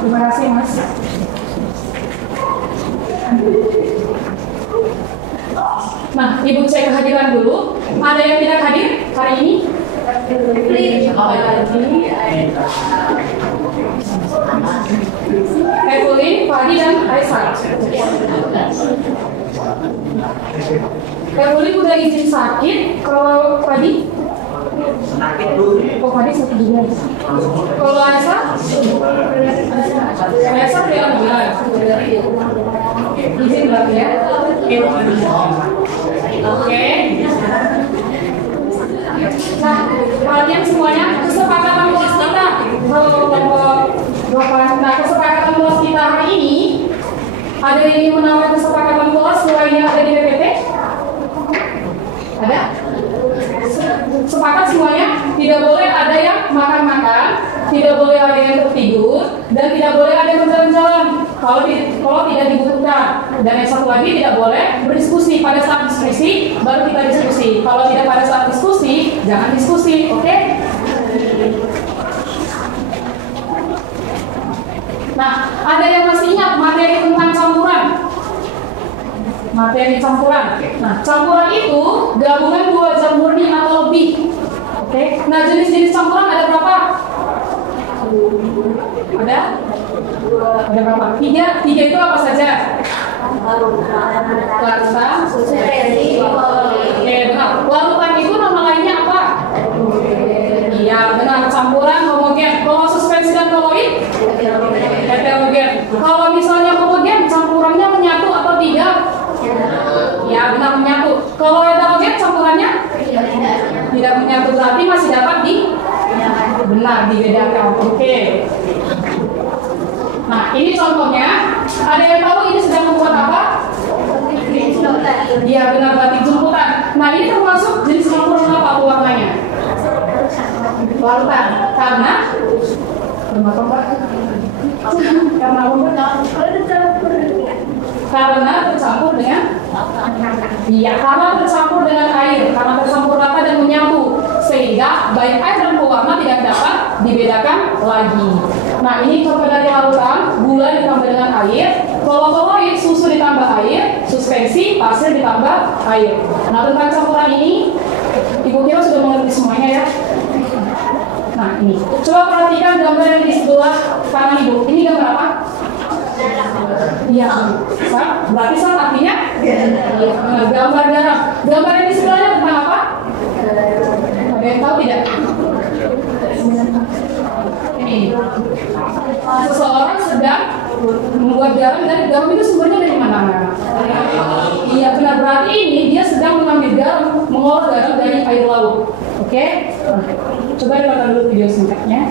Terima kasih, Mas. Nah, Ibu cek kehadiran dulu. Ada yang tidak hadir hari ini? Evelyn, Fadi, dan Aisyah. Evelyn udah izin sakit. Kalau Fadi? Oh, Fadi sakit juga. Kalau Aisyah? Aisyah dia bulan. Izin lagi ya. Oke. Nah, kalian semuanya kesepakatan kelas kita. Nah, kesepakatan kelas kita hari ini ada yang ingin menambah kesepakatan kelas selain yang ada di PPT? Ada? Sepakat semuanya? Tidak boleh ada yang makan-makan, tidak boleh ada yang tertidur, dan tidak boleh ada yang berjalan-jalan kalau tidak dibutuhkan. Dan yang satu lagi, tidak boleh berdiskusi. Pada saat diskusi baru kita diskusi. Kalau tidak pada saat diskusi, jangan diskusi, oke? Nah, ada yang masih ingat materi tentang campuran? Materi campuran. Nah, campuran itu gabungan 2 zat murni atau lebih. Oke. Nah, jenis-jenis campuran ada berapa? Ada? Ada berapa? 3 itu apa saja? Larutan. Oke, benar. Larutan itu nama lainnya apa? Iya, benar. Campuran homogen. Kalau suspensi dan koloid? Heterogen. Kalau misalnya homogen, campurannya menyatu atau tidak? Ya, benar, menyatu. Kalau heterogen, campurannya? Tidak menyatu, berarti masih dapat benar dibedakan. Oke. Nah, ini contohnya. Ada yang tahu ini sedang membuat apa? Iya, benar, batik jemputan. Nah, ini termasuk jenis campuran apa warnanya? Larutan. Karena karena bercampur dengan karena bercampur dengan air, karena bercampur rata dan menyatu, sehingga baik air dan pewarna tidak dapat dibedakan lagi. Nah, ini contoh dari larutan, gula ditambah dengan air, kalau koloid susu ditambah air, suspensi pasir ditambah air. Nah, tentang campuran ini Ibu kira sudah mengerti semuanya ya. Nah, ini coba perhatikan gambar yang di sebelah kanan Ibu. Ini gambar apa? Iya, berarti saat artinya gambar darah. Gambar yang di sebelahnya tentang apa? Ada yang tahu tidak? Ini seseorang sedang membuat garam, dan garam itu sumbernya dari mana? Iya, benar, berarti ini dia sedang mengambil garam, mengolah garam dari air laut. Oke? Coba ditonton dulu video singkatnya.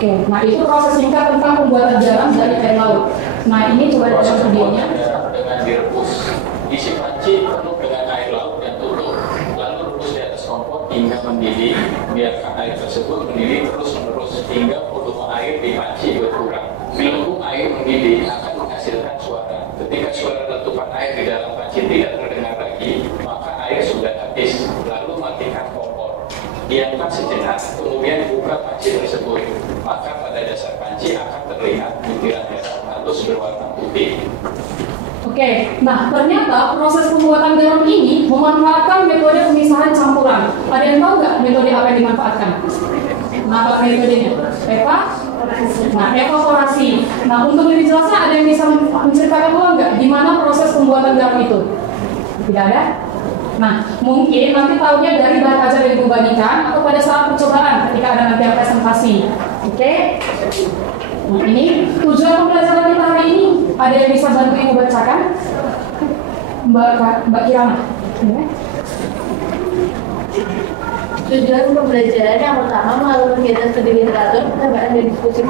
Oke, nah itu proses singkat tentang pembuatan garam dari air laut. Nah, ini coba ditonton videonya. Dengan direbus, isi panci penuh dengan air laut dan tutup, lalu rebus di atas kompor hingga mendidih. Biarkan air tersebut mendidih terus-menerus hingga volume air di panci berkurang. Bila air mendidih akan menghasilkan suara. Ketika suara letupan air di dalam panci tidak terdengar lagi, maka air sudah habis. Lalu matikan kompor. Diamkan sejenak, kemudian buka panci tersebut. Maka pada dasar panci akan terlihat butiran garam halus berwarna putih. Oke, nah ternyata proses pembuatan garam ini memanfaatkan metode pemisahan campuran. Ada yang tahu nggak metode apa yang dimanfaatkan? Nah, apa metodenya? Evaporasi. Nah, untuk lebih jelasnya ada yang bisa menceritakan ulang nggak gimana proses pembuatan garam itu? Tidak ada? Nah, mungkin nanti tahunya dari bahan ajar yang dibandingkan atau pada saat percobaan ketika ada nanti presentasi. Oke? Nah, ini tujuan pembelajaran kita hari ini. Ada yang bisa bantu Ibu bacakan? Mbak Kirana. Ya. Tujuan pembelajaran yang pertama melalui kegiatan studi literatur, percobaan dan diskusi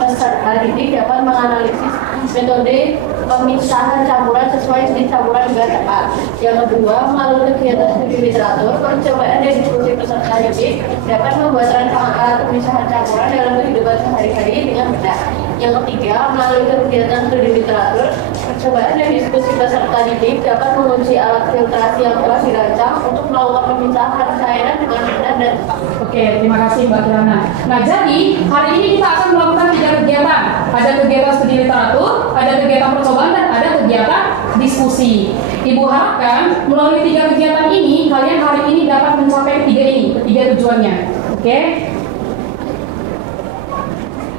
peserta didik dapat menganalisis metode pemisahan campuran sesuai jenis campuran juga tepat. Yang kedua, melalui kegiatan studi literatur, percobaan dan diskusi peserta didik dapat membuat rangka pemisahan campuran dalam kehidupan sehari-hari dengan benar. Yang ketiga, melalui kegiatan studi literatur, percobaan dan diskusi peserta didik dapat menguji alat filtrasi yang telah dirancang untuk melakukan pemisahan cairan dengan benar dan tepat. Oke, terima kasih Mbak Kirana. Nah, jadi hari ini kita akan melakukan 3 kegiatan. Ada kegiatan studi literatur, ada kegiatan percobaan, dan ada kegiatan diskusi. Ibu harapkan melalui 3 kegiatan ini, kalian hari ini dapat mencapai 3 ini, 3 tujuannya. Oke?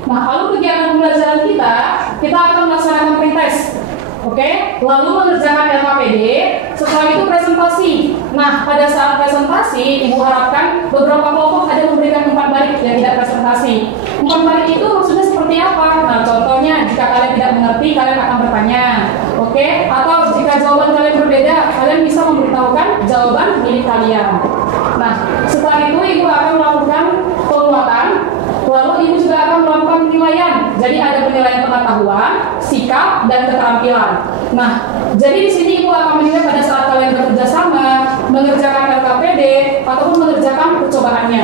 Nah, lalu kegiatan pembelajaran kita akan melaksanakan pretest. Oke, lalu mengerjakan LKPD, setelah itu presentasi. Nah, pada saat presentasi, Ibu harapkan beberapa kelompok ada memberikan umpan balik yang tidak presentasi. Umpan balik itu maksudnya seperti apa? Nah, contohnya, jika kalian tidak mengerti, kalian akan bertanya. Oke, atau jika jawaban kalian berbeda, kalian bisa memberitahukan jawaban milik kalian. Nah, setelah itu Ibu akan melakukan penguatan. Lalu Ibu juga akan melakukan penilaian. Jadi ada penilaian pengetahuan, sikap, dan keterampilan. Nah, jadi di sini Ibu akan menilai pada saat kalian bekerja sama, mengerjakan LKPD, ataupun mengerjakan percobaannya.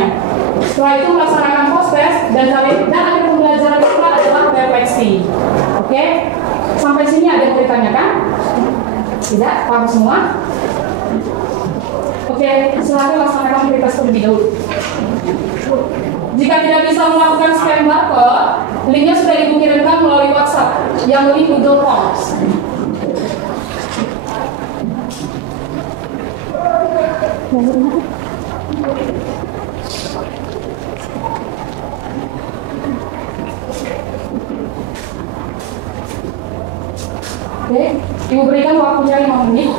Setelah itu melaksanakan post test dan akhir pembelajaran kita adalah refleksi. Oke? Sampai sini ada yang mau ditanyakan? Tidak? Paham semua? Oke, silakan laksanakan pretest terlebih dahulu. Jika tidak bisa melakukan scan barcode, linknya sudah Ibu kirimkan melalui WhatsApp yang link Google Forms. Oke, Ibu berikan waktunya 5 menit.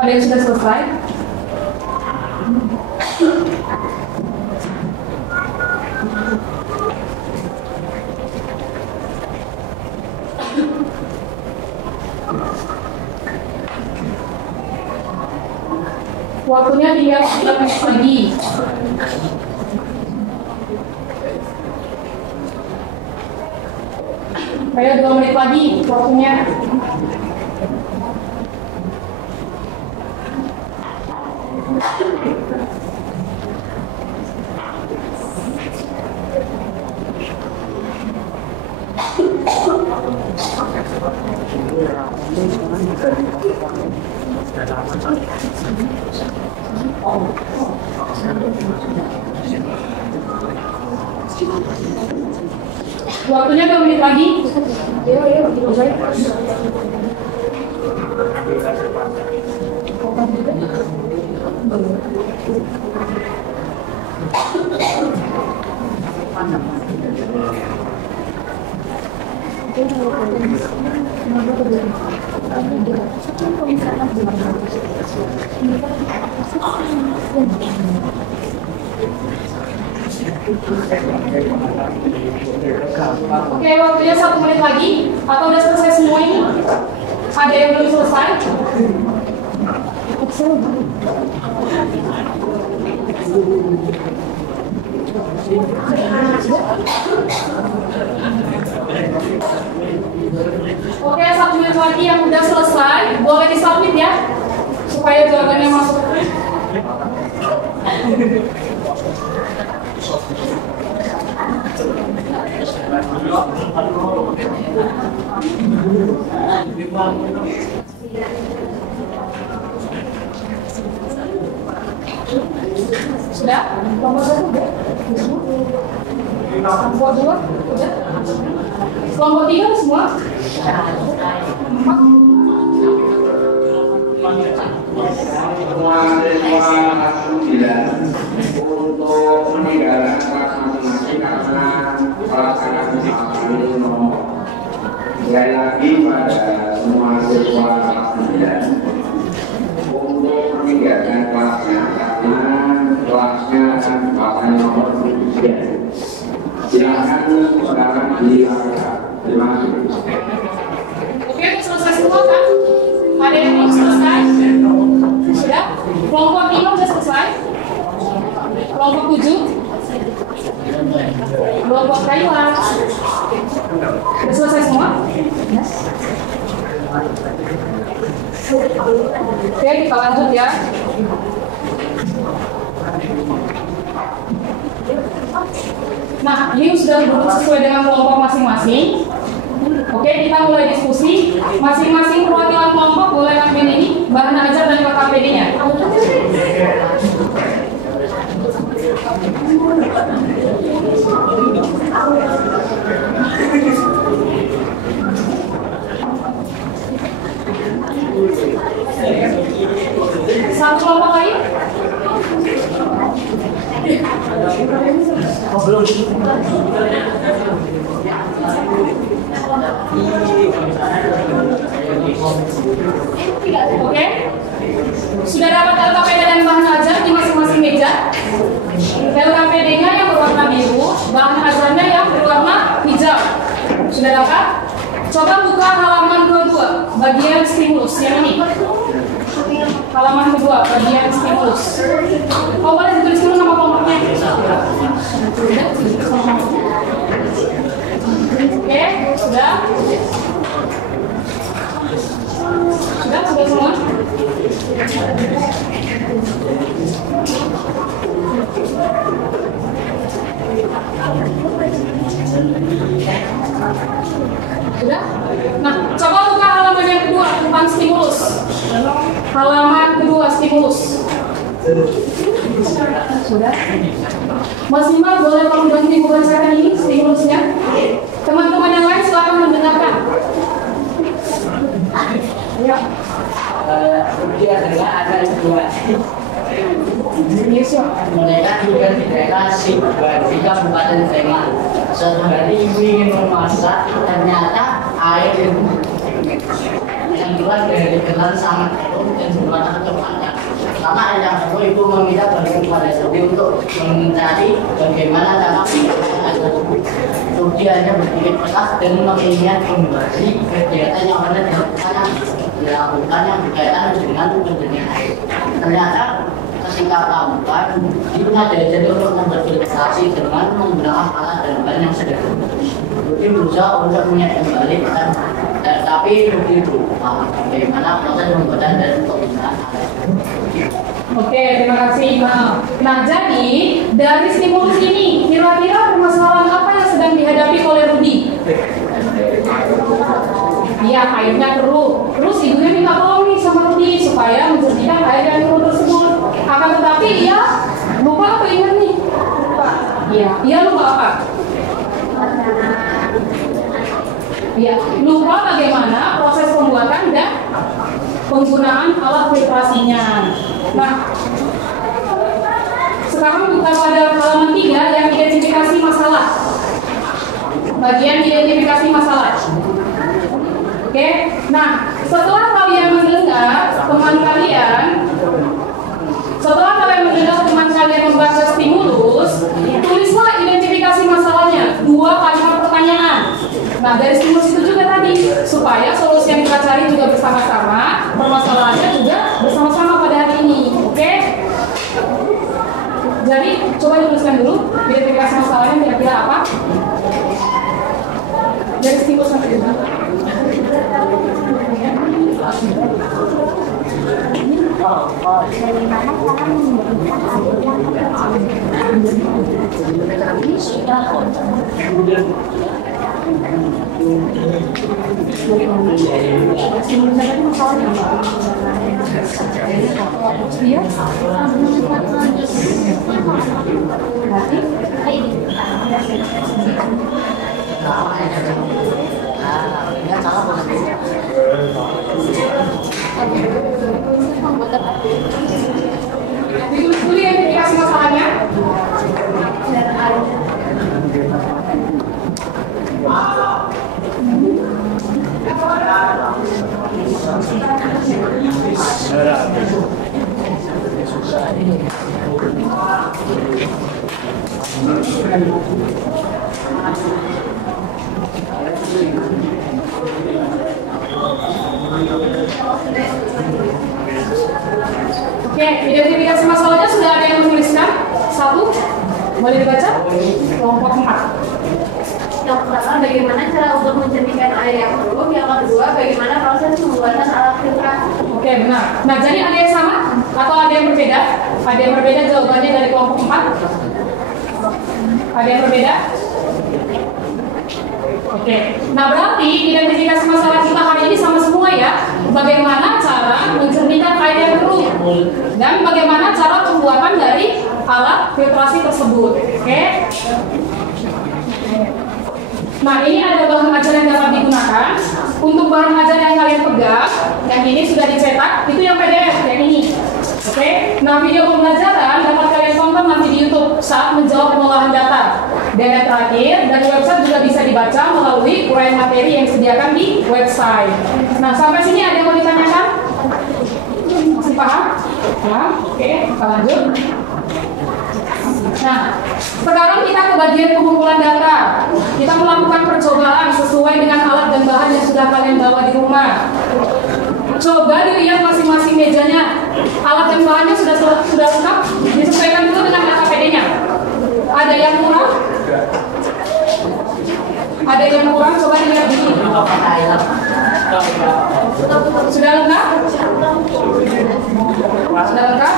Ada yang sudah selesai? Waktunya tinggal 9 menit lagi. Ayo 2 menit lagi waktunya. Waktunya 2 menit lagi. Oke, waktunya 1 menit lagi. Atau udah selesai semua ini? Ada yang belum selesai? Oke, 1 menit lagi yang udah selesai, boleh disubmit ya, supaya jawabannya masuk. Sudah? Kelompok 1 udah? Kelompok 2 udah? Kelompok 3 semua? 4? Untuk meninggalkan kelas masing-masing karena pelaksanaan sekali lagi pada semua siswa kelas 9 untuk meninggalkan kelasnya karena kelasnya akan pakai nomor 3. Silakan saudara dilakukan. Terima kasih. Oke, selesai semua kan? Ada yang belum selesai? Sudah? Kelompok 5 sudah selesai? Kelompok 7? Kelompok Thailand? Sudah selesai semua? Oke, kita lanjut ya. Nah, ini sudah duduk sesuai dengan kelompok masing-masing. Oke, kita mulai diskusi. Masing-masing perwakilan kelompok boleh ngambil ini bahan ajar dan KKPD-nya. Satu kelompok lain? Oh, belum. Oke. Sudah dapat LKPD dan bahan ajar di masing-masing meja. LKPD-nya yang berwarna biru, bahan ajarnya yang berwarna hijau. Sudah dapat? Coba buka halaman kedua, bagian stimulus yang ini. Halaman kedua, bagian stimulus. Oh, boleh ditulis dulu nama kelompoknya. Oke, sudah. Sudah semua? Sudah? Nah, coba buka halaman yang kedua tentang stimulus. Halaman kedua stimulus. Sudah? Mas Iman boleh tolong bantu membacakan ini stimulusnya? Teman-teman yang lain silakan mendengarkan. Ya. Dia adalah ada dua. Mereka juga dikasih di Kabupaten Sleman. Sehari ingin memasak, ternyata air yang keluar dari keran sangat turun dan jumlahnya kecepatnya. Karena air yang turun itu meminta bantuan kepada Sudi untuk mencari bagaimana cara menghilangkan air tersebut. Sudi hanya berpikir keras dan mengingat kembali kegiatan yang pernah dilakukan yang berkaitan dengan penjernihan air. Ternyata ketika lakukan itu ada jadi untuk memberfiltrasi dengan menggunakan alat dan bahan yang sederhana. Jadi berusaha untuk mengingat kembali tapi begitu bagaimana proses pembuatan dan penggunaan alat. Oke, terima kasih Iqbal. Nah, jadi dari stimulus ini kira-kira permasalahan apa yang sedang dihadapi oleh Rudi? Iya, airnya keruh. Terus ibunya minta tolong nih sama Rudi supaya menjernihkan air yang keruh tersebut. Akan tetapi dia lupa apa ingat nih? Iya, lupa apa? Iya, lupa bagaimana proses pembuatan dan penggunaan alat filtrasinya. Nah, sekarang kita pada halaman 3 yang identifikasi masalah. bagian identifikasi masalah. Oke, nah setelah kalian mendengar teman kalian membaca stimulus, tulislah identifikasi masalahnya, 2 kalimat pertanyaan. Nah dari stimulus itu juga tadi, supaya solusi yang kita cari juga bersama-sama, permasalahannya juga bersama-sama pada hari ini. Oke? Jadi coba dituliskan dulu identifikasi masalahnya kira-kira apa? Dari stimulus sampai itu. Dari mana cara memberikan Ditulis dulu identifikasi masalahnya. Oke, identifikasi masalahnya sudah ada yang menuliskan? 1, boleh dibaca? Kelompok 4. Yang pertama, bagaimana cara untuk menjernihkan air yang keruh. Yang kedua, bagaimana proses pembuatan alat filtrasi. Oke, benar. Nah, jadi ada yang sama atau ada yang berbeda? Ada yang berbeda jawabannya dari kelompok 4? Ada yang berbeda? Oke, nah berarti identifikasi masalah kita hari ini sama semua ya. Bagaimana cara menjernihkan air yang keruh dan bagaimana cara pembuatan dari alat filtrasi tersebut. Oke. Nah ini ada bahan ajar yang dapat digunakan. Untuk bahan ajar yang kalian pegang, yang ini sudah dicetak, itu yang PDF, yang ini. Oke. Nah video pembelajaran dapat kalian tonton nanti di YouTube saat menjawab pengolahan data. Dan yang terakhir, dari website juga bisa dibaca melalui uraian materi yang disediakan di website. Nah sampai sini ada yang mau ditanyakan? Masih paham? Ya, oke, kita lanjut. Nah, sekarang kita ke bagian pengumpulan data. Kita melakukan percobaan sesuai dengan alat dan bahan yang sudah kalian bawa di rumah. Coba dilihat masing-masing mejanya. Alat dan bahannya sudah lengkap. Disesuaikan dulu dengan AKPD-nya. Ada yang kurang? Ada yang kurang? Coba dilihat dulu. Sudah lengkap? Sudah lengkap?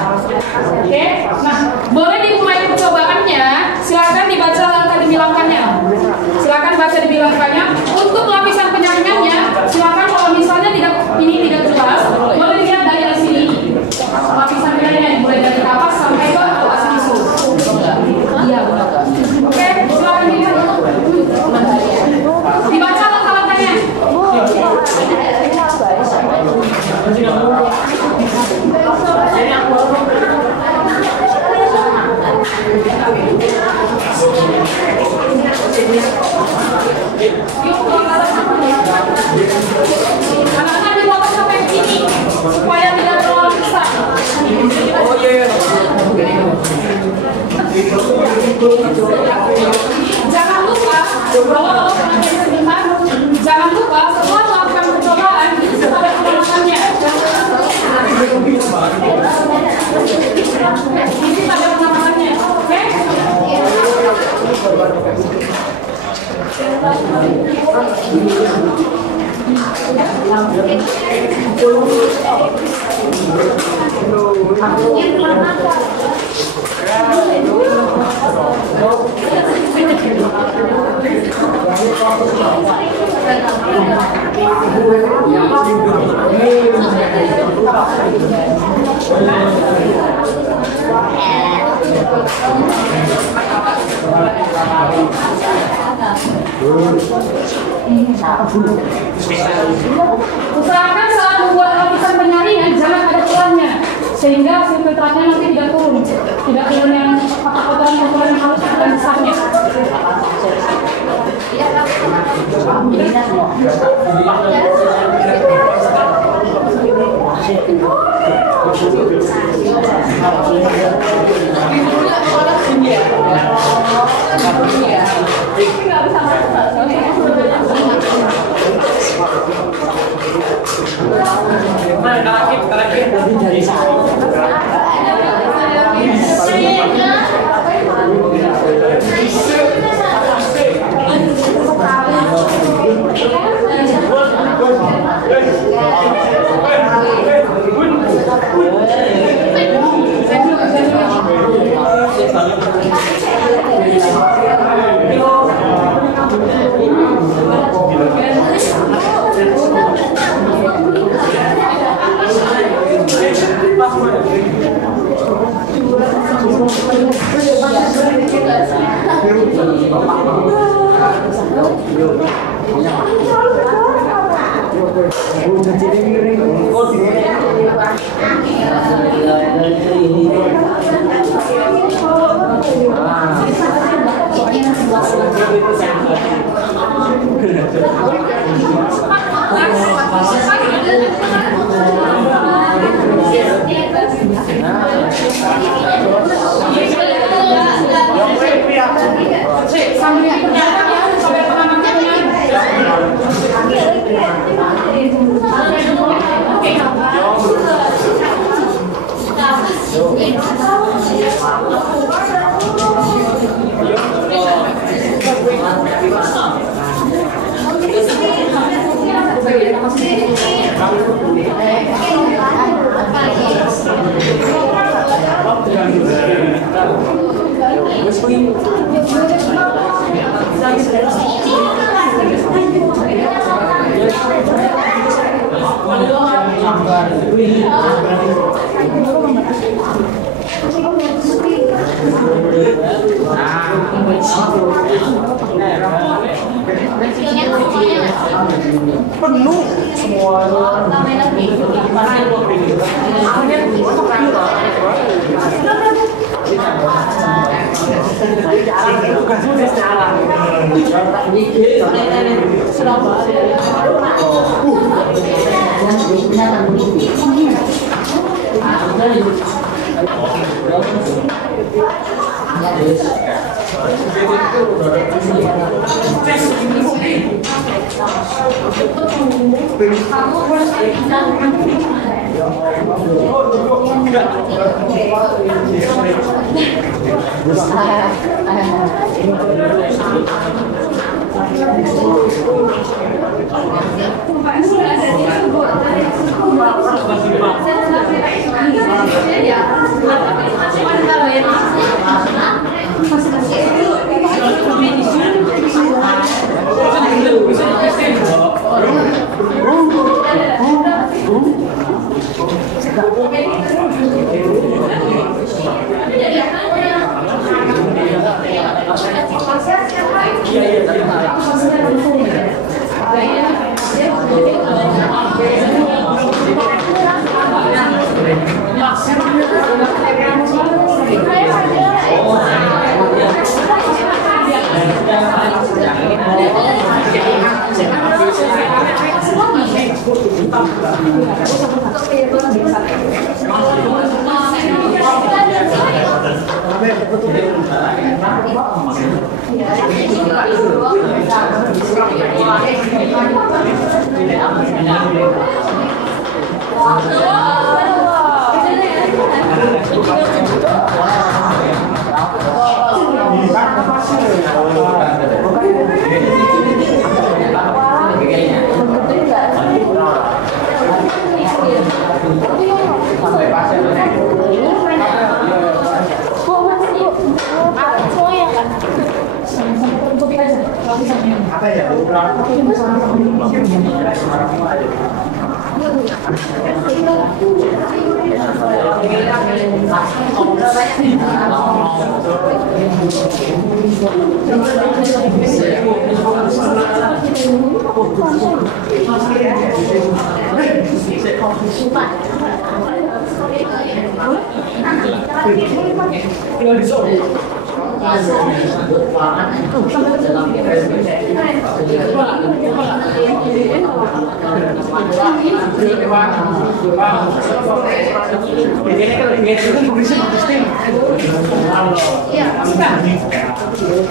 Oke. Nah, boleh dimulai percobaannya. Silakan dibaca langkah dibilangkannya. Silakan baca dibilangkannya. Untuk lapisan penyaringannya, silakan kalau misalnya ini tidak jelas, boleh dilihat dari sini. Lapisan penyaringan mulai dari kapas sampai ke atas tisu. Iya, benar. Oke, silakan dilihat. Dibaca langkah-langkahnya. Anak-anak dipotong sampai sini supaya tidak terlalu besar. Oh iya. Jangan lupa kalau sebentar, jangan lupa setelah melakukan percobaan itu ada pengalamannya. Ini ada pengalamannya, oke? Usahakan saat membuat lapisan penyaringan jangan ada celahnya, sehingga hasil filtrasinya nanti tidak turun yang kotoran yang halus dan besarnya. penuh semua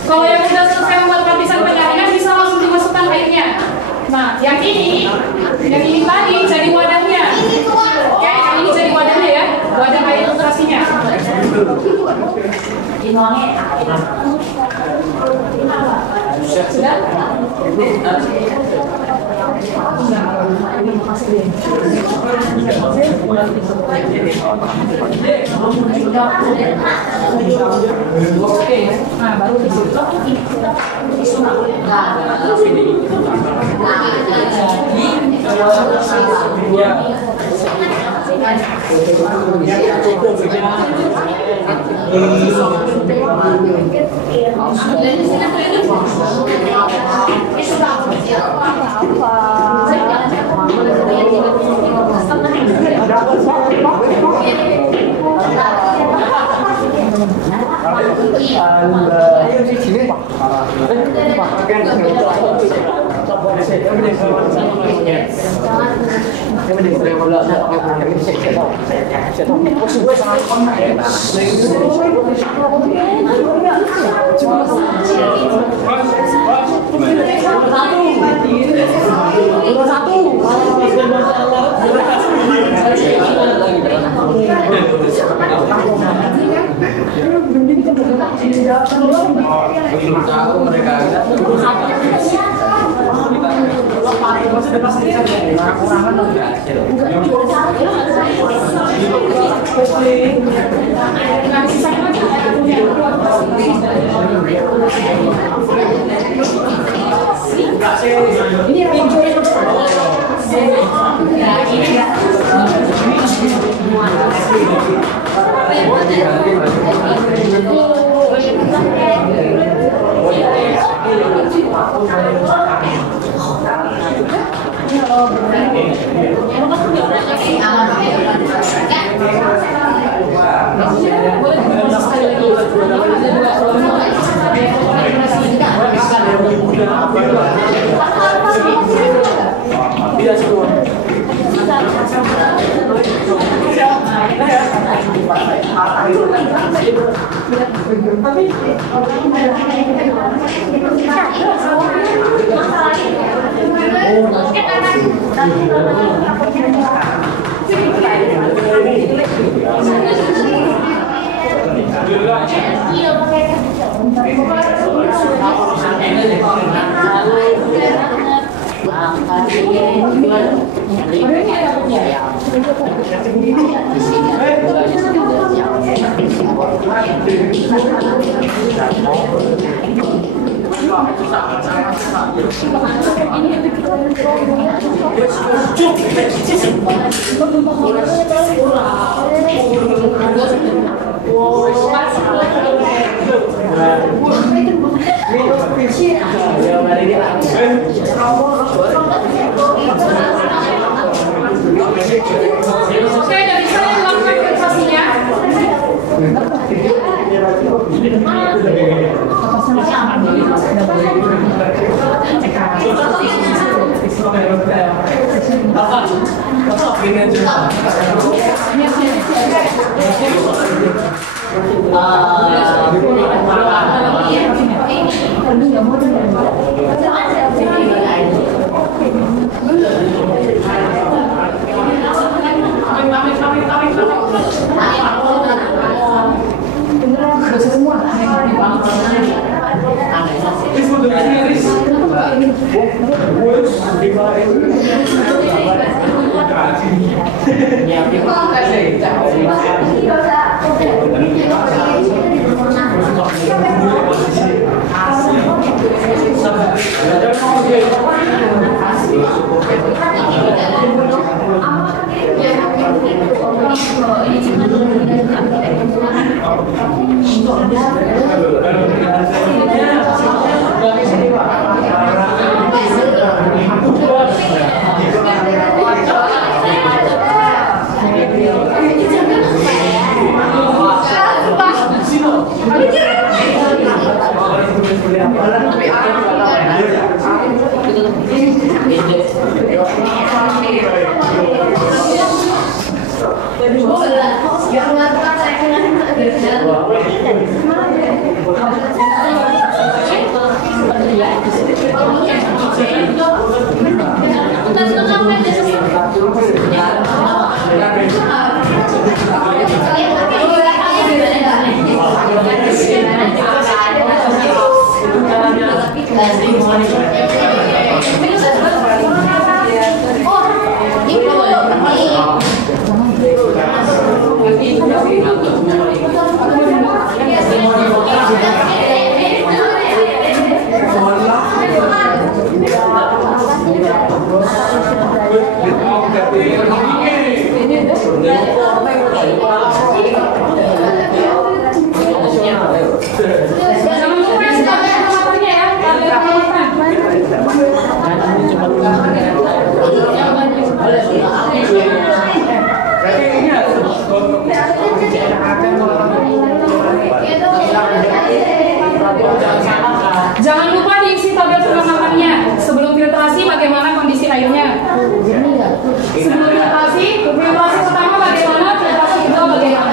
Kalau yang sudah selesai membuat lapisan penyaringan bisa langsung dimasukkan airnya. Nah, yang ini tadi jadi wadahnya. Oke, yang ini jadi wadahnya ya, wadah air filtrasinya. Sudah? Oke, nah baru di situ. Oke, dari saya melakukan filtrasinya. Jangan lupa diisi tabel pengamatan. Sebelum filtrasi bagaimana kondisi airnya? Sebelum filtrasi pertama bagaimana, filtrasi kedua bagaimana?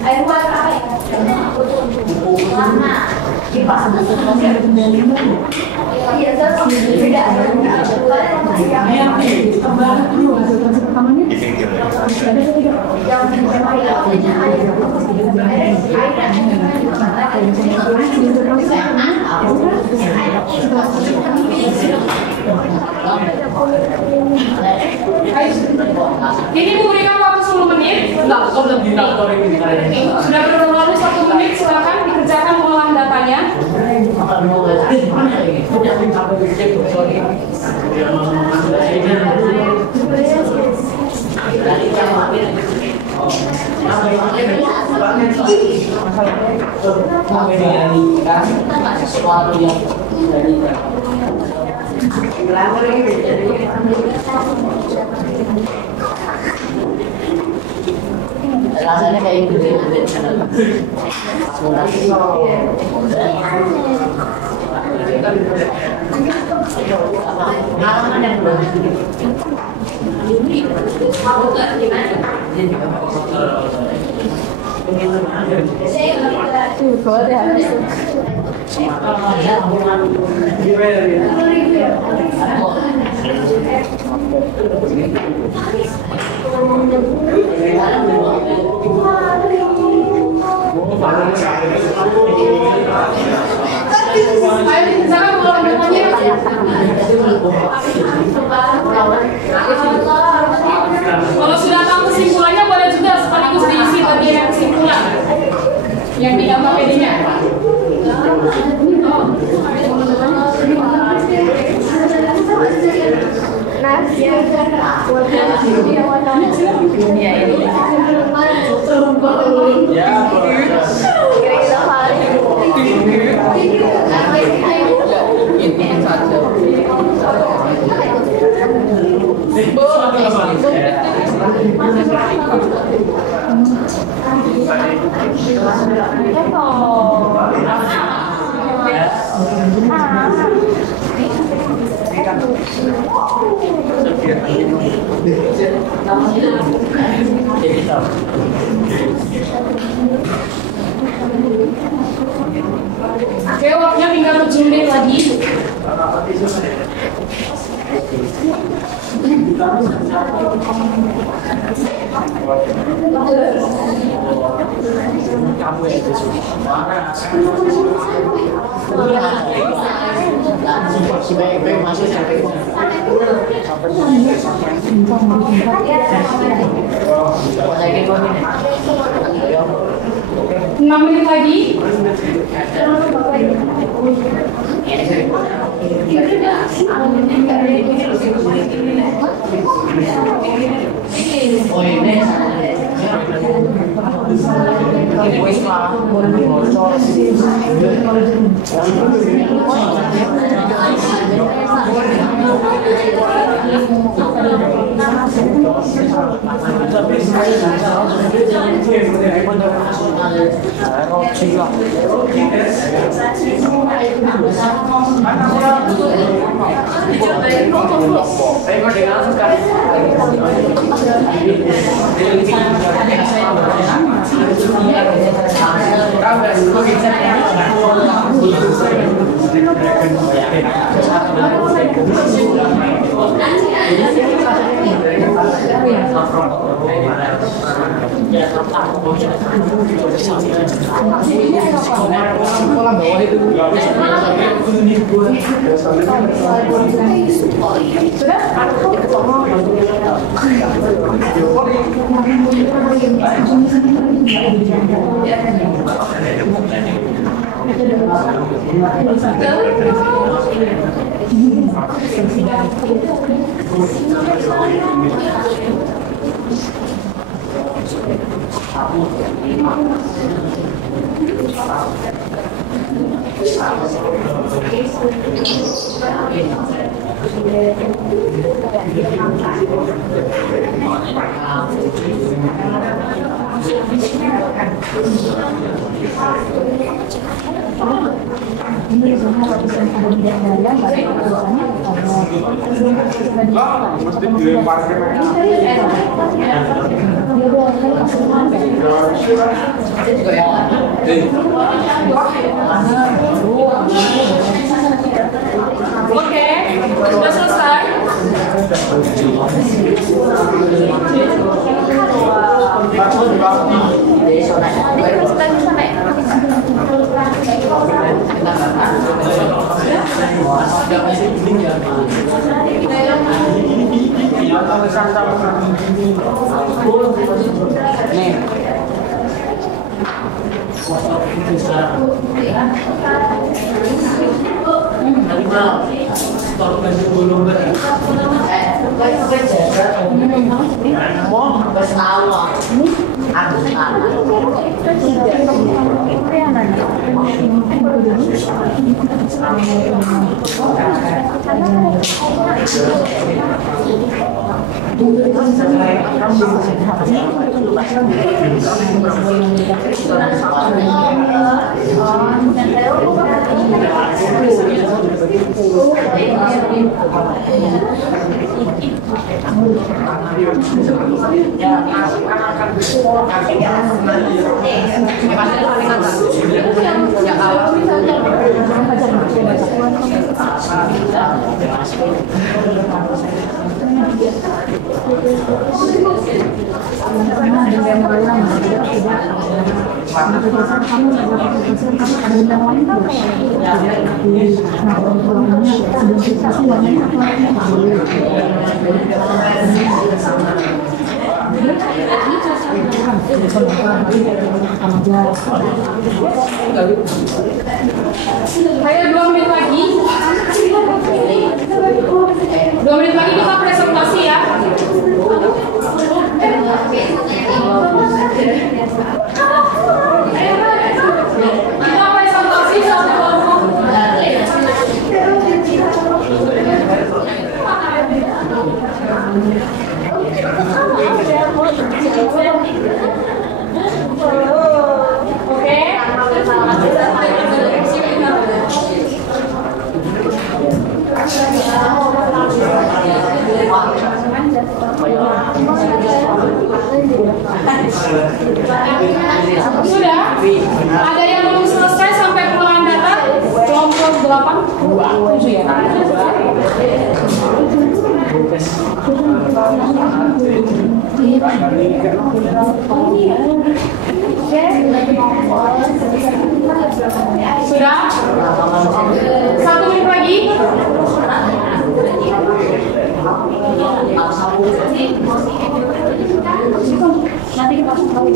Air warna apa ya? Warna. Ini Bu berikan waktu 10 menit. Sudah berlalu 1 menit, silakan dikerjakan pengolahan datanya. Sesuatu yang rasanya kayak gede. Pengalaman yang Kalau sudah tahu kesimpulannya boleh juga sekaligus diisi bagian kesimpulan yang di gambar PD-nya. Oke, waktunya tinggal 7 menit lagi. si baik-baik masih sampai 6 menit lagi. oh ini Ini zona lapisan pada bidang dalam, baru biasanya Mesti dilemparkan. Oke, sudah selesai. Saya 2 menit lagi. 2 menit lagi kita presentasi ya. Kita presentasi satu kelompok. Oke. Sudah? Ada yang belum selesai sampai pengolahan data? Kelompok 8? 7 ya? Sudah? 1 menit lagi. Nanti kita tahu.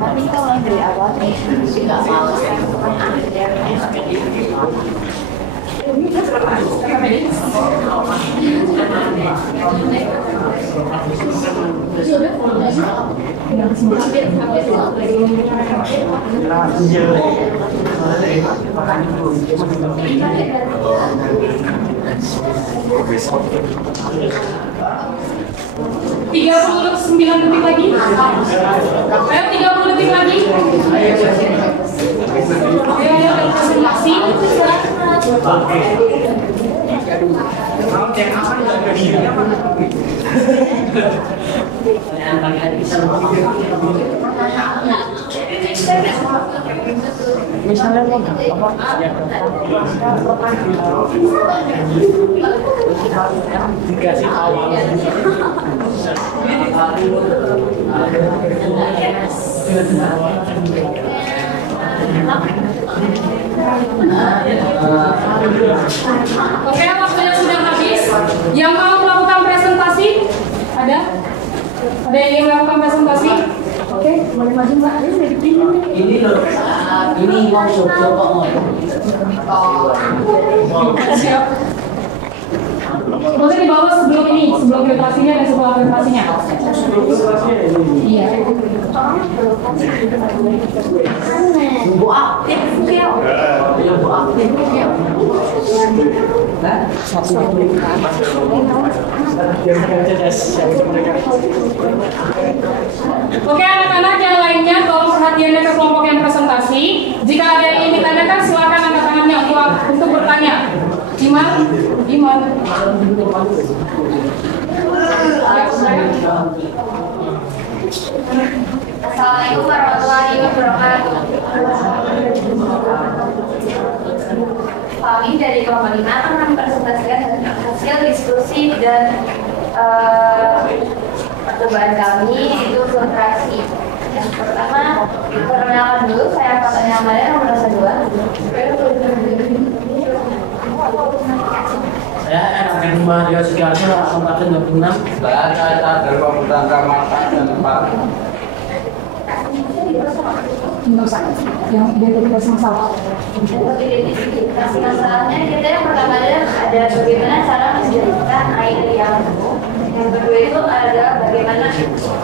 Tapi kalau dari awal nggak mau. Tiga 39 detik lagi. Ayo 30 detik lagi. Ayo presentasi. Misalnya mau apa? Dikasih tahu. Oke, waktunya sudah habis. Yang mau melakukan presentasi? Ada? Ada yang ingin melakukan presentasi? Oke, boleh maju Mbak. Ini loh. Ini mau Jogja kok mau. Siap. Maksudnya di bawah sebelum ini, sebelum filtrasinya dan setelah filtrasinya. Iya. Nunggu aktif ya. Nunggu aktif ya. Oke anak-anak yang lainnya tolong perhatiannya ke kelompok yang presentasi. Jika ada yang ingin ditanyakan silakan angkat tangannya untuk bertanya. Iman. Assalamualaikum warahmatullahi wabarakatuh. Kami dari kelompok 5 akan mempresentasikan hasil diskusi dan percobaan kami itu filtrasi. Yang pertama, perkenalkan dulu, saya angkatan yang mana nomor 2. Saya akan Mario Sigarto, angkatan 26. Saya Caca dari Pemuda Kamata dan Pak. Nggak usah. Yang identitas masalah. Untuk identitas masalahnya kita yang pertama ada bagaimana cara menjadikan air yang yang kedua itu adalah bagaimana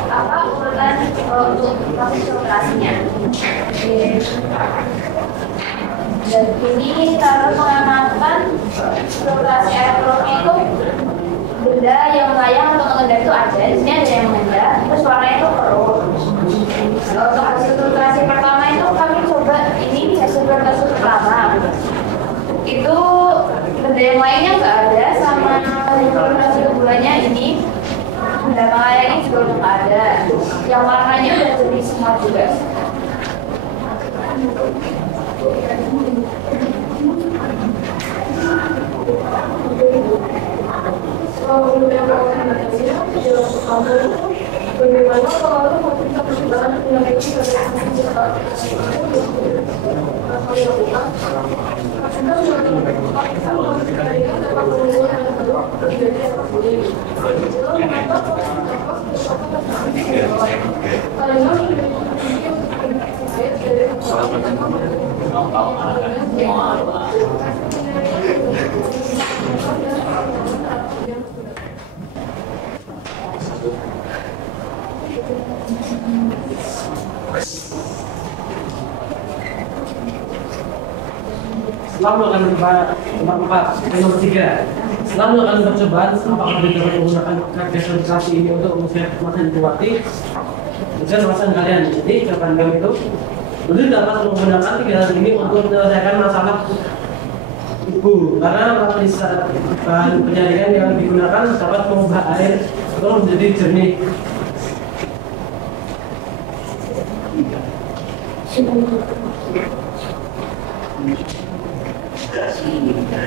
apa urutan untuk proses filtrasinya. Dan ini cara pengamatan filtrasi air keluarnya itu benda yang melayang atau mengendap itu ada. Di sini ada yang mengendap, terus warnanya itu keruh. Untuk hasil filtrasi pertama itu kami coba ini hasil filtrasi pertama itu benda yang lainnya nggak ada, sama filtrasi keduanya ini benda melayang juga udah nggak ada, yang warnanya udah jadi semua juga. Bagaimana kalau kita pertimbangan mengenai Setelah melakukan nomor 3, setelah melakukan percobaan apakah kita menggunakan karya filtrasi ini untuk menyelesaikan kuati dan masalah kalian. Jadi jawaban kami itu belum dapat menggunakan 3 hal ini untuk menyelesaikan masalah ibu, karena bahan penyaringan yang digunakan dapat mengubah air itu menjadi jernih.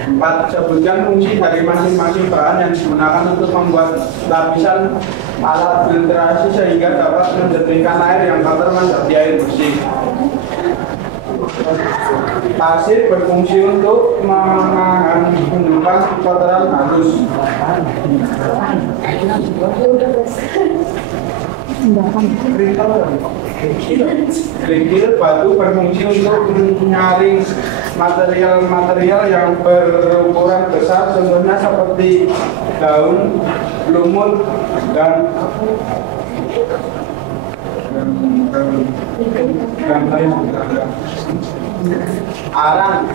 Empat, sebutkan fungsi dari masing-masing bahan yang digunakan untuk membuat lapisan alat filtrasi sehingga dapat menjernihkan air yang kotor menjadi air bersih. Pasir berfungsi untuk menahan bentukan kotoran halus. Kerikil batu berfungsi untuk menyaring material-material yang berukuran besar, contohnya seperti daun, lumut, dan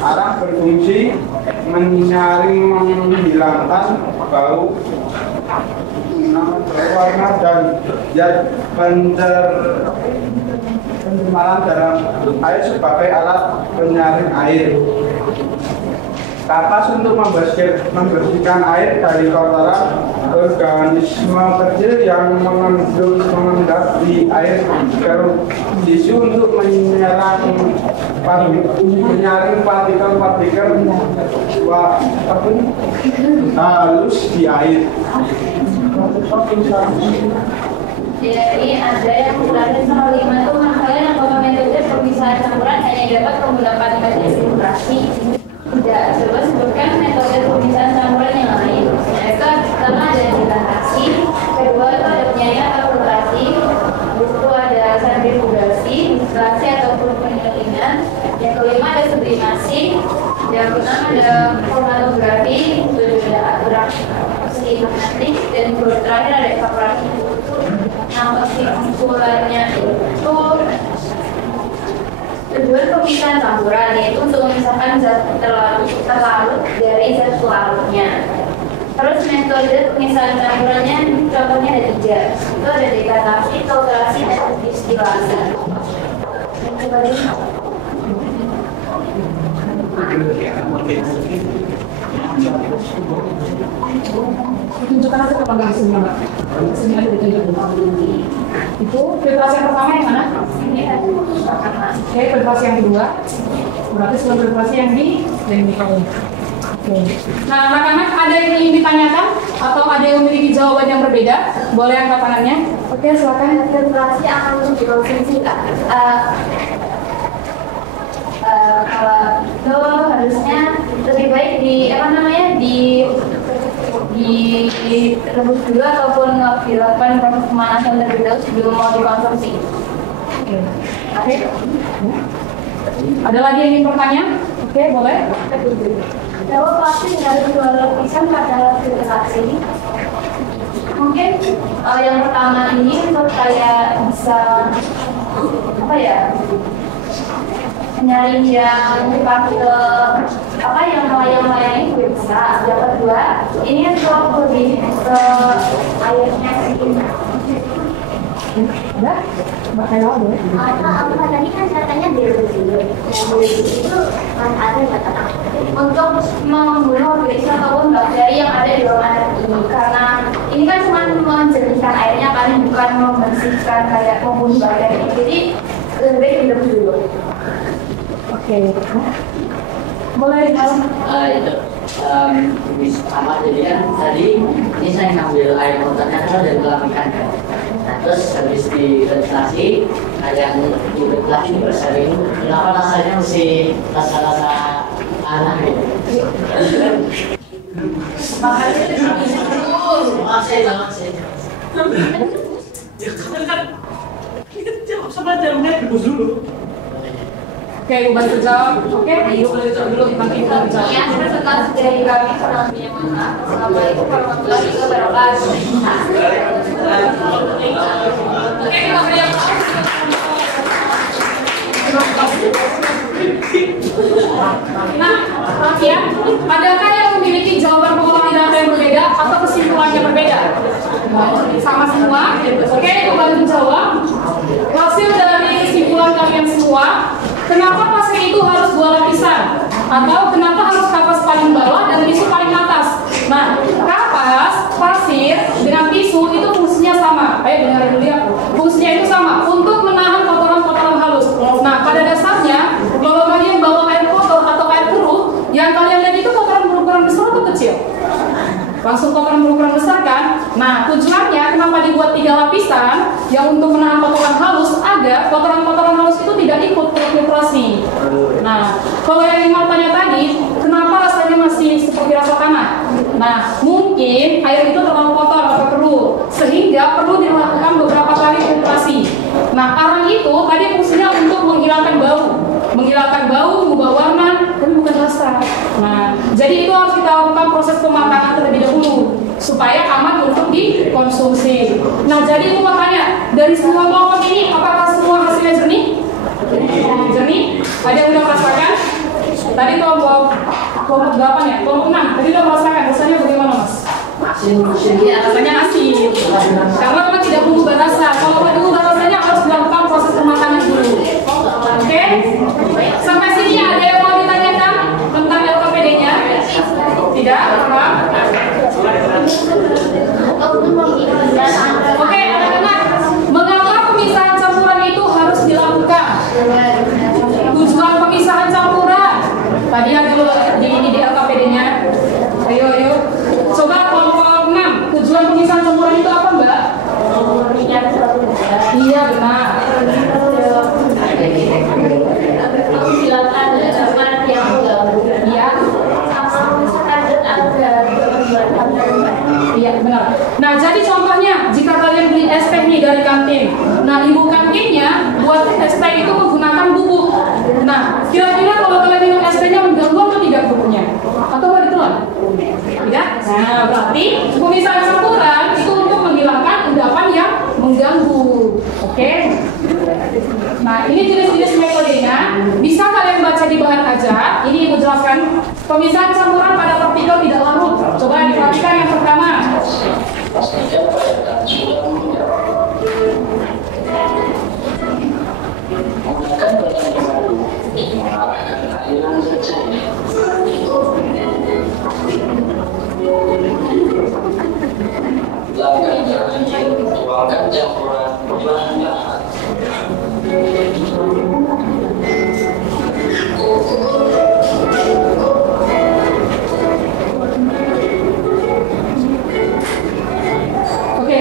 arang berfungsi menyaring, menghilangkan bau, warna dan zat pencemaran dalam air sebagai alat penyaring air. Kapas untuk membersihkan air dari kotoran organisme kecil yang mengendap di air. Tisu untuk menyaring partikel-partikel halus di air. Jadi ada yang berada sama 5 itu kalian apakah metode pemisahan campuran hanya dapat menggunakan metode filtrasi? Tidak, coba sebutkan metode pemisahan campuran yang lain. Yaitu pertama ada dilatasi, kedua itu ada penyaringan atau filtrasi, itu ada sentrifugasi, distilasi ataupun penyaringan, yang Yang kelima ada sublimasi, yang keenam ada kromatografi, kemudian ada abrasi magnetik, dan terakhir ada evaporasi. Nah, kesimpulannya itu tujuan pemisahan campuran yaitu untuk memisahkan zat terlarut dari zat pelarutnya. Terus metode pemisahan campurannya contohnya ada 3. Itu ada dekantasi, filtrasi, dan distilasi. Coba dulu. Tunjukkan aja ke bangga sini, Mbak. Sini aja ditunjukkan. Itu filtrasi yang pertama yang mana? Ini ada Oke, filtrasi yang kedua. Berarti sebelum filtrasi yang di Oke. Nah, anak-anak ada yang ingin ditanyakan atau ada yang memiliki jawaban yang berbeda? Boleh angkat tangannya. Oke, silakan. filtrasi akan dikonsumsi Kak. Kalau itu harusnya lebih baik direbus dulu ataupun dilakukan proses pemanasan terlebih dahulu sebelum mau dikonsumsi. Oke. Ada lagi yang ingin bertanya? Oke, boleh. Kalau plastik harus 2 lapisan pada filtrasi. Mungkin yang pertama ini untuk kayak bisa nyari yang dipakai yang melayang-layang itu bisa. Yang kedua, ini untuk lebih ke airnya sedikit. Udah? Mbak Kayla boleh? Tadi kan katanya direbus dulu. Itu ada nggak kata? Untuk membunuh virus ataupun bakteri yang ada di dalam air ini, karena ini kan cuma menjernihkan airnya, kan bukan membersihkan kayak membunuh bakteri. Jadi lebih baik direbus dulu. Oke. Boleh itu sama jadi kan tadi ini saya ngambil air kotornya kan dari kolam ikan kan. Nah, terus habis diventilasi yang diventilasi bersering kenapa rasanya masih rasa-rasa aneh gitu. Makasih. Ya kan kita jawab sama jamnya rebus dulu. Oke, Ibu bantu jawab. Oke, Ibu boleh jawab dulu, dibantu Ibu jawab. Ya, terima dari kami selanjutnya. Assalamualaikum warahmatullahi wabarakatuh. Oke, kita beri Nah, maaf ya, adakah yang memiliki jawaban pengolahan data yang berbeda atau kesimpulannya berbeda? Sama semua? Oke, Ibu bantu jawab. Hasil dari kesimpulan kalian semua, kenapa pasir itu harus 2 lapisan? Atau kenapa harus kapas paling bawah dan tisu paling atas? Nah, kapas, pasir, dengan tisu itu fungsinya sama. Ayo dengar dulu ya. Fungsinya itu sama untuk menahan kotoran-kotoran halus. Nah, pada dasarnya, kalau kalian bawa air kotor atau air keruh, yang kalian lihat itu kotoran berukuran besar atau kecil? Langsung kotoran berukuran besar kan? Nah, tujuannya kenapa dibuat 3 lapisan yang untuk menahan kotoran halus agar kotoran-kotoran halus itu tidak ikut terfiltrasi. Nah, kalau yang Imam tanya tadi, kenapa rasanya masih seperti rasa tanah? Nah, mungkin air itu terlalu kotor atau keruh sehingga perlu dilakukan beberapa kali filtrasi. Nah, arang itu tadi fungsinya untuk menghilangkan bau, mengubah warna, tapi bukan rasa. Nah, jadi itu harus kita lakukan proses pematangan terlebih dahulu supaya aman untuk dikonsumsi. Nah, jadi itu makanya dari semua kelompok ini, apakah semua hasilnya jernih? Jernih? Ada yang udah merasakan? Tadi kelompok 8 ya? Kelompok 6, tadi udah merasakan, rasanya bagaimana Mas? Ya, rasanya asin. Karena memang tidak mengubah rasa. Kalau mau mengubah rasanya harus dilakukan proses pematangan dulu. Oke? Sampai sini ada yang mau ditanyakan tentang LKPD-nya? Tidak? Apa? Oke, anak-anak, mengapa pemisahan campuran itu harus dilakukan? Tujuan pemisahan campuran tadi ada di LKPD-nya. Ayo. Coba kelompok 6. Tujuan pemisahan campuran itu apa, Mbak? Iya, benar. Menghilangkan Kira-kira kalau kalian minum es tehnya mengganggu atau tidak tubuhnya? Atau nggak ditelan? Tidak? Nah, berarti pemisahan campuran itu untuk menghilangkan endapan yang mengganggu. Oke? Nah, ini jenis-jenis metodenya. Bisa kalian baca di bahan ajar. Ini ibu jelaskan pemisahan campuran pada partikel tidak larut. Coba diperhatikan yang pertama. Menggunakan bahan madu untuk mengarahkan aliran zat cair. Langkah terakhir, tuangkan campuran perlahan-lahan. Oke,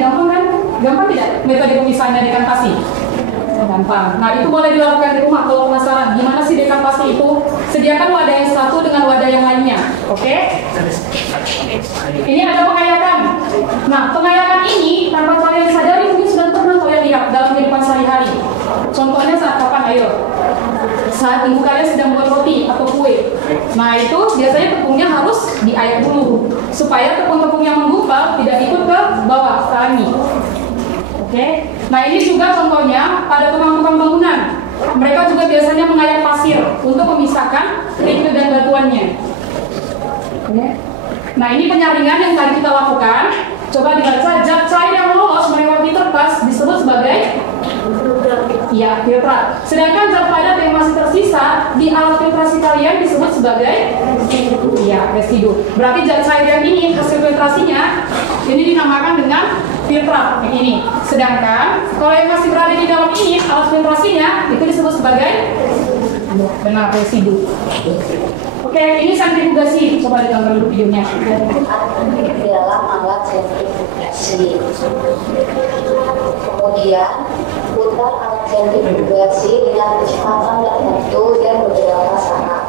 gampang kan? Gampang tidak metode pemisahannya dekantasi? Gampang. Nah, itu boleh dilakukan di rumah kalau penasaran gimana sih dekantasi itu. Sediakan wadah yang satu dengan wadah yang lainnya. Oke? Ini ada pengayakan. Nah, pengayakan ini tanpa kalian sadari mungkin sudah pernah kalian lihat dalam kehidupan sehari-hari. Contohnya saat kapan? Ayo. Saat ibu kalian sedang buat roti atau kue. Nah, itu biasanya tepungnya harus diayak dulu supaya tepung-tepung yang menggumpal tidak ikut ke bawah ke angin. Oke. Nah, ini juga contohnya pada tukang-tukang bangunan. Mereka juga biasanya mengayak pasir untuk memisahkan kerikil dan batuannya. Oke. Nah, ini penyaringan yang tadi kita lakukan. Coba dibaca, zat cair yang lolos melewati kertas disebut sebagai filtrat. Sedangkan zat padat yang masih tersisa di alat filtrasi kalian disebut sebagai residu. Berarti zat cair yang ini hasil filtrasinya ini dinamakan dengan filtrat yang ini. Sedangkan kalau yang masih berada di dalam ini alat filtrasinya itu disebut sebagai residu. Oke, ini sentrifugasi. Coba ditonton dulu videonya. Di dalam alat sentrifugasi. Kemudian putar alat sentrifugasi dengan kecepatan tertentu dan beberapa saat.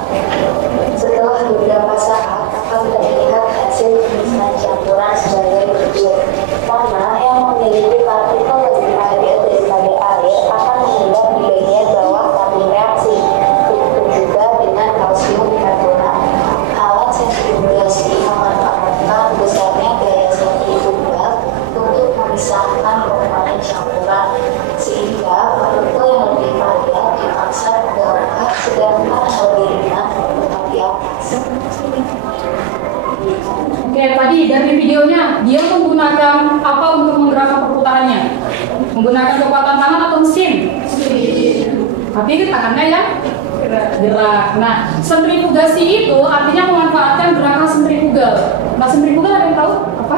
Setelah beberapa saat akan terlihat hasil pemisahan campuran sebagai berikut. Mana yang memiliki partikel lebih padat daripada air akan mengubah nilainya bawah tabung reaksi. Begitu juga dengan kalsium karbonat. Alat sentrifugasi memanfaatkan besarnya gaya sentrifugal untuk memisahkan komponen campuran sehingga partikel yang lebih padat dipaksa ke bawah sedangkan yang lebih ringan tetap di atas. Oke, tadi dari videonya dia menggunakan apa untuk menggerakkan perputarannya? Menggunakan kekuatan tangan atau mesin? Tapi itu tangannya yang gerak. Nah, sentrifugasi itu artinya memanfaatkan gerakan sentrifugal. Nah, sentrifugal ada yang tahu apa?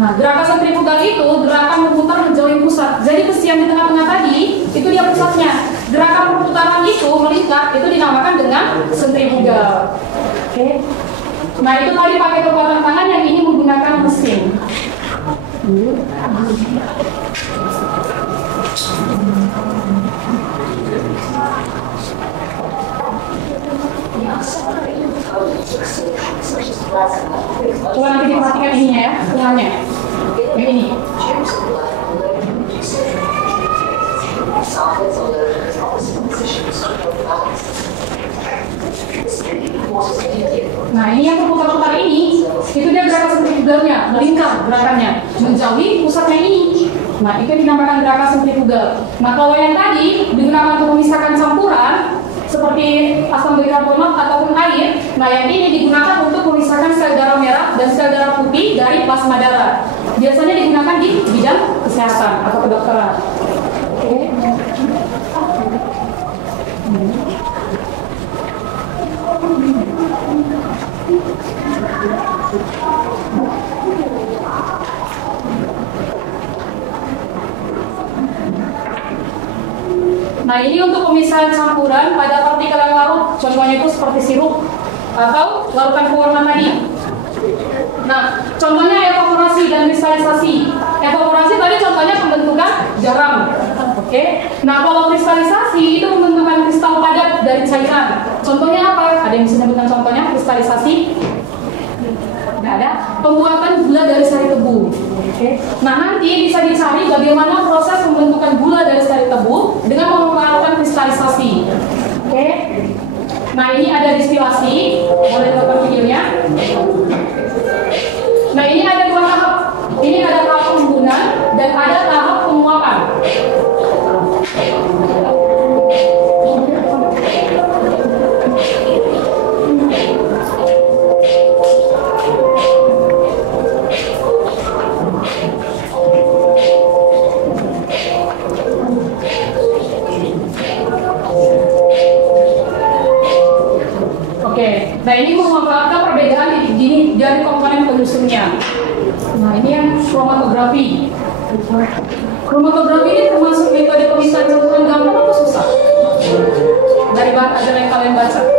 Nah, gerakan sentrifugal itu gerakan memutar menjauhi pusat. Jadi besi yang di tengah-tengah tadi itu dia pusatnya. Gerakan perputaran itu melingkar itu dinamakan dengan sentrifugal. Oke. Nah, itu tadi pakai kekuatan tangan, yang ini menggunakan mesin. Coba nanti diperhatikan ininya ya, tengahnya. Yang ini. Nah, ini yang berputar-putar ini, itu dia gerakan sentrifugalnya, melingkar gerakannya, menjauhi pusatnya ini. Nah, itu dinamakan gerakan sentrifugal. Nah, kalau yang tadi digunakan untuk memisahkan campuran seperti asam bikarbonat ataupun air, nah yang ini digunakan untuk memisahkan sel darah merah dan sel darah putih dari plasma darah. Biasanya digunakan di bidang kesehatan atau kedokteran. Oke. Nah, ini untuk pemisahan campuran pada partikel yang larut, contohnya itu seperti sirup atau larutan pewarna tadi. Nah, contohnya evaporasi dan kristalisasi. Evaporasi tadi contohnya pembentukan garam. Oke. Nah, kalau kristalisasi itu pembentukan kristal padat dari cairan. Contohnya apa? Ada yang bisa menyebutkan contohnya kristalisasi? Nggak ada. Pembuatan gula dari sari tebu. Oke. Nah, nanti bisa dicari bagaimana proses pembentukan gula dari sari tebu dengan memanfaatkan kristalisasi. Nah, ini ada distilasi, boleh tonton videonya. Nah, ini ada dua tahap. Ini ada tahap penimbunan dan ada tahap penguapan. Nah, ini memanfaatkan perbedaan dari komponen penyusunnya. Nah, ini yang kromatografi. Kromatografi ini termasuk metode pemisahan campuran gampang atau susah? Dari bahan ajar yang kalian baca.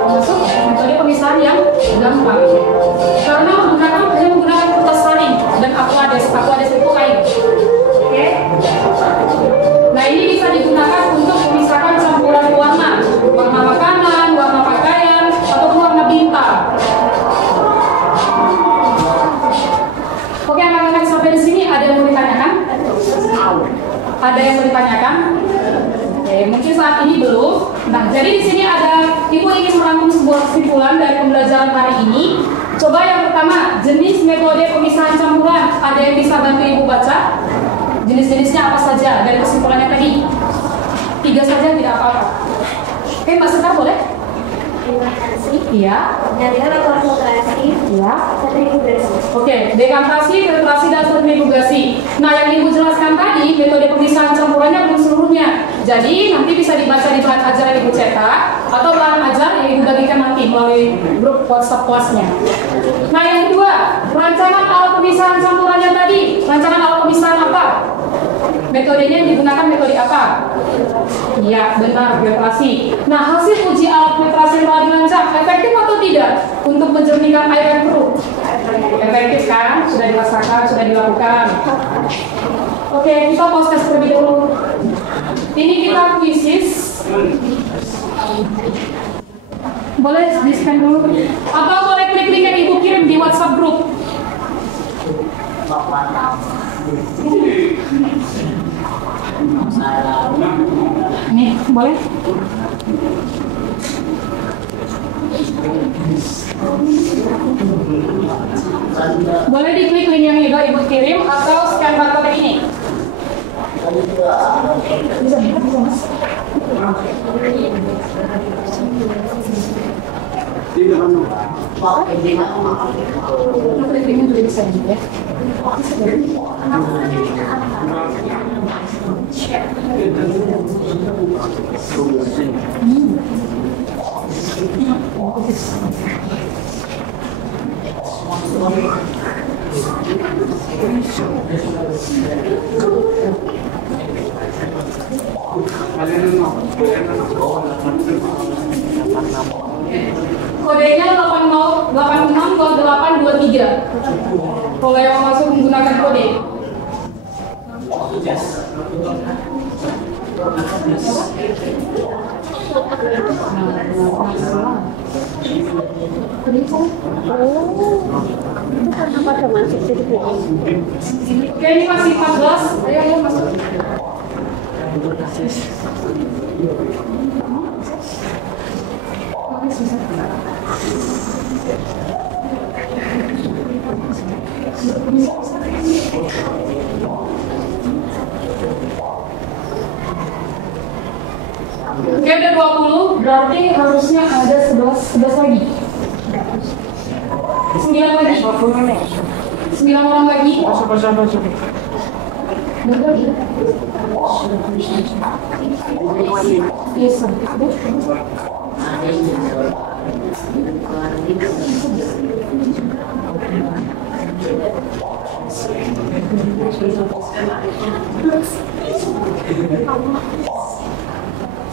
Termasuk metode pemisahan yang gampang. Karena menggunakan kertas saring dan aquades. Aquades itu kain. Oke? Nah, ini bisa digunakan untuk memisahkan campuran warna makanan, warna pakaian, atau warna bintang. Oke, anak-anak sampai di sini ada yang mau ditanyakan? Ada yang mau ditanyakan? Oke, mungkin saat ini belum. Nah, jadi di sini ada Ibu ingin merangkum sebuah kesimpulan dari pembelajaran hari ini. Coba yang pertama, jenis metode pemisahan campuran. Ada yang bisa bantu Ibu baca? Jenis-jenisnya apa saja dari kesimpulannya tadi? 3 saja tidak apa-apa. Oke, Mbak Sekar boleh? Iya. Iya. Oke, dekantasi, filtrasi, dan sentrifugasi. Nah, yang Ibu jelaskan tadi, metode pemisahan campurannya belum seluruhnya. Jadi, nanti bisa dibaca di bahan ajar yang Ibu cetak, atau bahan ajar yang Ibu bagikan nanti melalui grup WhatsApp kelasnya. Nah, yang kedua, rancangan alat pemisahan campurannya tadi. Rancangan alat pemisahan apa? Metodenya yang digunakan metode apa? Iya, benar, filtrasi. Nah, hasil uji alat filtrasi yang telah dirancang efektif atau tidak untuk menjernihkan air yang keruh? Efektif kan? Sudah dirasakan, sudah dilakukan. Oke, kita pause terlebih dahulu. Ini kita kuisis. Boleh di-scan dulu? Atau boleh klik link yang Ibu kirim di WhatsApp grup. Nih, boleh? Boleh diklik link yang Ibu kirim atau scan barcode ini. Bisa, Mas. Klik linknya juga bisa juga. Kodenya 862823. Kalau yang masuk menggunakan kode. Oke, ini masih 14. Ayo masuk. Oke, ada 20, berarti harusnya ada 11 lagi. 9 lagi. 9 orang lagi. Yes,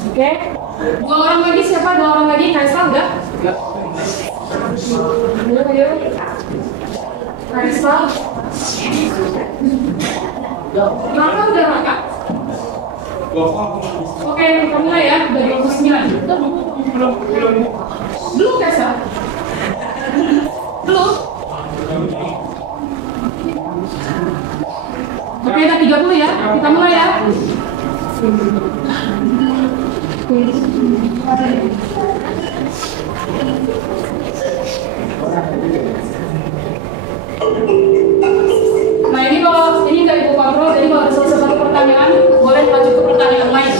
Oke, 2 orang lagi siapa? 2 orang lagi, Kaisa udah? Ayo. Kaisa. Raka udah Raka? Oke, kita mulai ya, udah 29. Belum Kaisa? Belum? Oke, udah 30 ya, kita mulai ya. Nah ini kalau ini nggak Ibu kontrol, jadi kalau ada selesai satu pertanyaan, boleh lanjut ke pertanyaan lain.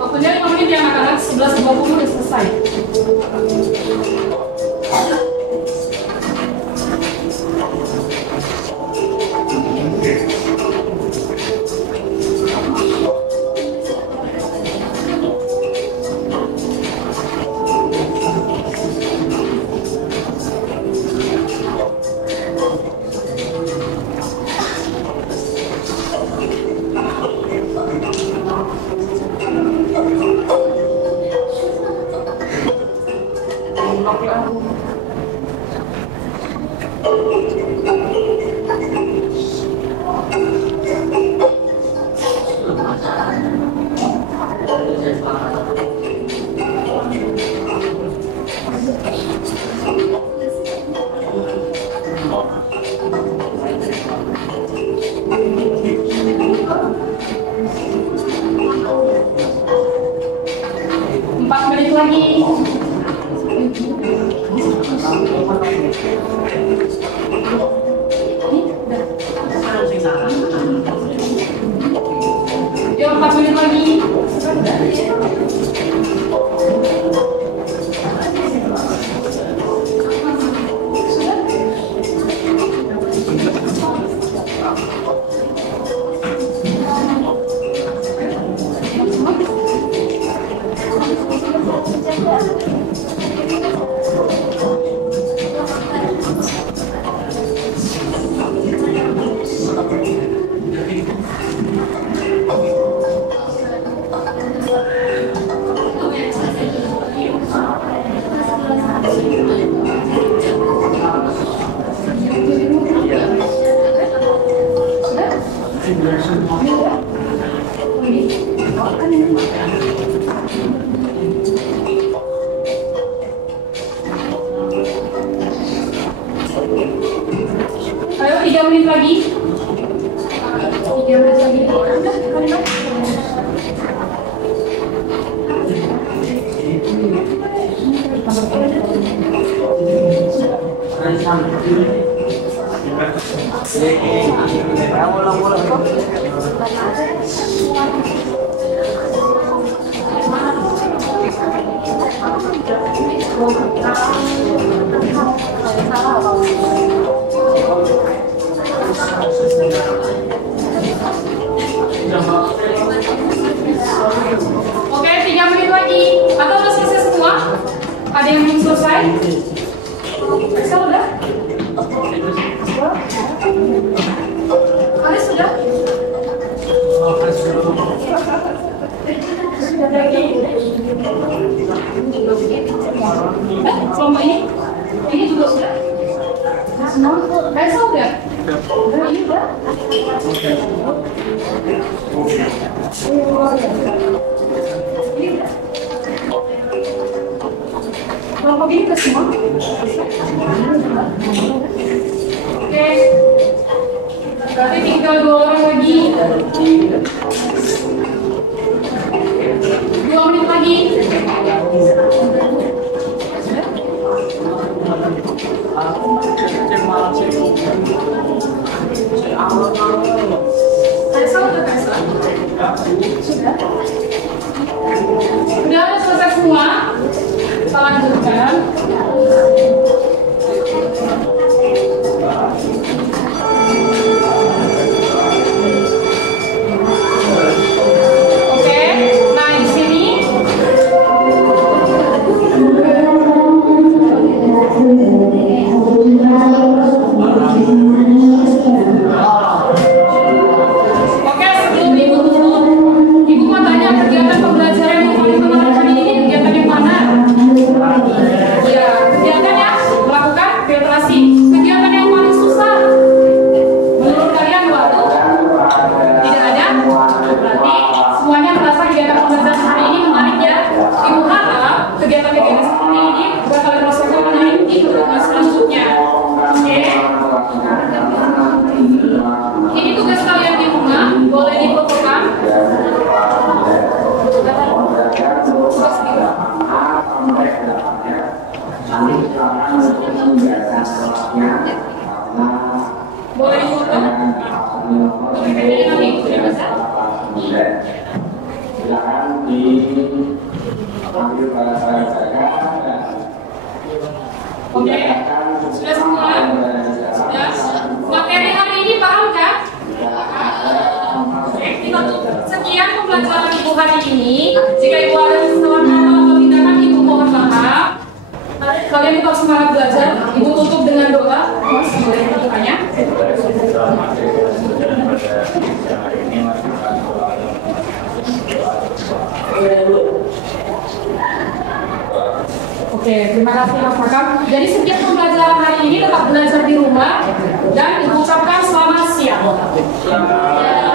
Waktunya 5 menit ya anak-anak, 11.20 udah selesai. Lagi. Yuk 4 menit lagi. Ayo 3 menit lagi. 3 menit lagi. Udah, kalimat. Oke, 3 menit lagi. Atau udah selesai semua? Ada yang belum selesai? Excel udah? Alis sudah? Selama ini? Ini juga sudah? Semua? Excel udah? Ini udah? Ini udah? Kelompok ini udah semua? Oke. Berarti tinggal 2 orang lagi. 2 menit lagi. Kaisal udah Kaisal? Sudah? Udah selesai semua? Kita lanjutkan. Oke, nah di sini oke, sebelum Ibu tutup, Ibu mau tanya kegiatan pembelajaran yang paling menarik hari ini kegiatan yang mana? Boleh foto? Untuk PPT nanti bisa? Silakan diambil barang-barang dagang dan Oke, sudah semua? Sudah? Materi hari ini paham kan? Oke, kita tutup. Sekian pembelajaran Ibu hari ini. Jika Ibu ada kesalahan atau tindakan, Ibu mohon maaf. Kalian tetap semangat belajar. Ibu tutup dengan doa. Mas, boleh tutupannya? Oke, terima kasih Mas Makam. Jadi setiap pembelajaran hari ini tetap belajar di rumah dan Ibu ucapkan selamat siang. Selamat siang.